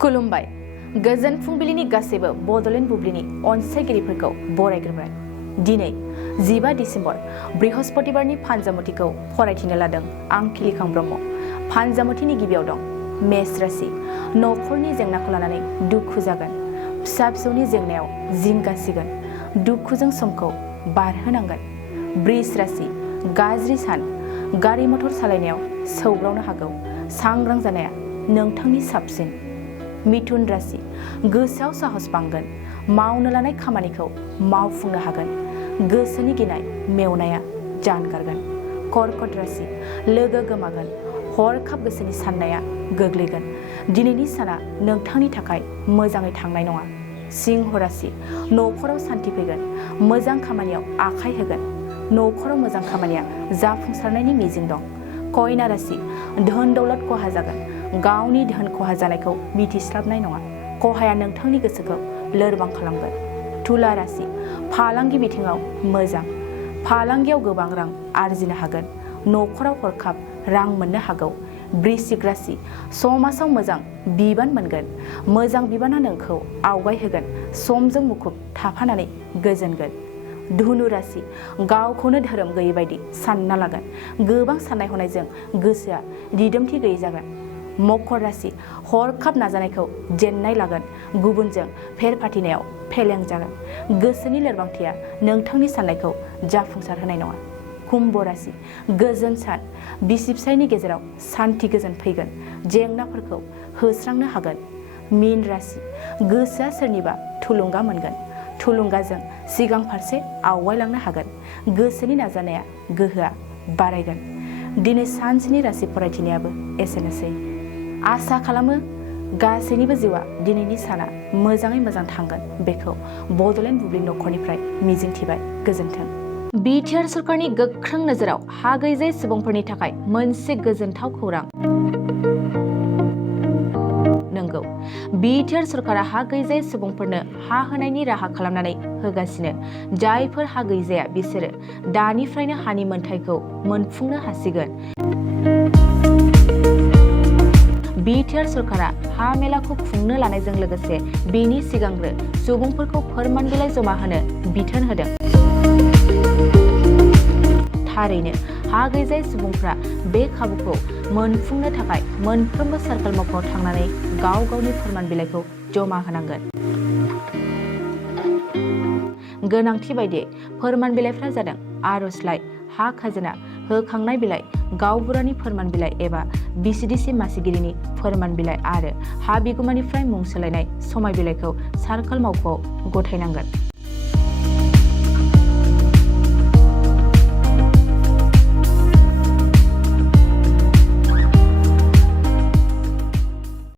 खुलुमबाय। गोजोन फुंबिलिनि गासैबो बड'लेण्ड बुब्लिनि अनसायगिरिफोरखौ बरायग्रोबाय। दिनै 15 डिसेम्बर बृहस्पतिबारनि फानजामुथिखौ फरायथिनो लादों आं खिलिखां ब्रह्म। फानजामुथिनि गिबियाव दं मेष राशि। नखरनि जेंनाखौ लानानै दुखु जागोन। फिसा फिसौनि जेंनायाव जिंगासिगोन। दुखुजों समखौ बारहोनांगोन। बृष राशि। गाज्रि सान। गारि मटर सालायनायाव सौग्रावनो हागौ। सांग्रां जानाया नोंथांनि साबसिन। मिथुन राशि। गोसोआव साहस बांगोन। मावनो लानाय खामानिखौ मावफुंनो हागोन। गोसोनि गिनाय मेवनाया जानगारगोन। कर्कट राशि। लोगो गोमागोन। हरखाब गोसोनि साननाया गोग्लैगोन। दिनैनि साना नोंथांनि थाखाय मोजाङै थांनाय नङा। सिंह राशि। नखराव सान्थि फैगोन। मोजां खामानियाव आखाइ होगोन। नखराव मोजां खामानिया जाफुंसारनायनि मिजिं दं। कन्या राशि। धोन दौलत खहा जागोन। गावनि धोन खहा जानायखौ मिथिस्लाबनाय नङा। खहाया नोंथांनि गोसोखौ लोरबां खालामगोन। तुला राशि। फालांगि बिथिङाव मोजां। फालांगियाव गोबां रां आरजिनो हागोन। नखराव हरखाब रां मोननो हागौ। वृश्चिक राशि। समाजाव मोजां बिबान मोनगोन। मोजां बिबाना नोंखौ आवगायहोगोन। समजों मुखुब थाफानानै गोजोनगोन। धनु राशि। गावखौनो धोरोम गैयै बायदि सानना लागोन। गोबां साननाय हनायजों गोसोआ दिदोमथि गैयै जागोन। मकर राशि। हरखाब नाजानायखौ जेननाय लागोन। गुबुनजों फेर फाथिनायाव फेलें जागोन। गोसोनि लोरबांथिया नोंथांनि साननायखौ जाफुंसार होनाय नङा। कुम्भ राशि। गोजोन सान। बिसि फिसायनि गेजेराव सान्थि गोजोन फैगोन। जेंनाफोरखौ होस्रांनो हागोन। मीन राशि। गोसोआ सोरनिबा थुलुंगा मोनगोन। थुलुंगाजों सिगां फारसे आवगायलांनो हागोन। गोसोनि नाजानाया गोहोआ बारायगोन। दिनै सानसेनि राशि फरायथिनायाबो एसेनोसै। आसा खालामो गासैनिबो जिउआ दिनैनि साना मोजाङै मोजां थांगोन। बेखौ बड'लेण्ड बुब्लि नखरनिफ्राय मिजिंथिबाय। गोजोन्थों। बिटिआर सरकारनि गोख्रों नोजोराव हा गैजायै सुबुंफोरनि थाखाय मोनसे गोजोनथाव खौरां। नंगौ, बिटिआर सरकारा हा गैजायै सुबुंफोरनो हा होनायनि राहा खालामनानै होगासिनो। जायफोर हा गैजाया बिसोरो दानिफ्रायनो हानि मोनथायखौ मोनफुंनो हासिगोन। बिटिआर सरकारा हा मेलाखौ खुंनो लानायजों लोगोसे बेनि सिगांग्रो सुबुंफोरखौ फोरमान बिलाइ जमा होनो बिथोन होदों। थारैनो हा गैजायै सुबुंफ्रा बे खाबुखौ मोनफुंनो थाखाय मोनफ्रोमबो सार्कल मावख'आव थांनानै गाव गावनि फोरमान बिलाइखौ जमा होनांगोन। गोनांथि बायदियै फोरमान बिलाइफ्रा जादों आर'जलाइ, हा खाजोना होखांनाय बिलाइ, गावबुरानि फोरमान बिलाइ एबा बिसिडिसि मासिगिरिनि फोरमान बिलाइ आरो हा बिगुमानिफ्राय मुं सोलायनाय समाय बिलाइखौ सार्कल मावख'आव गथायनांगोन।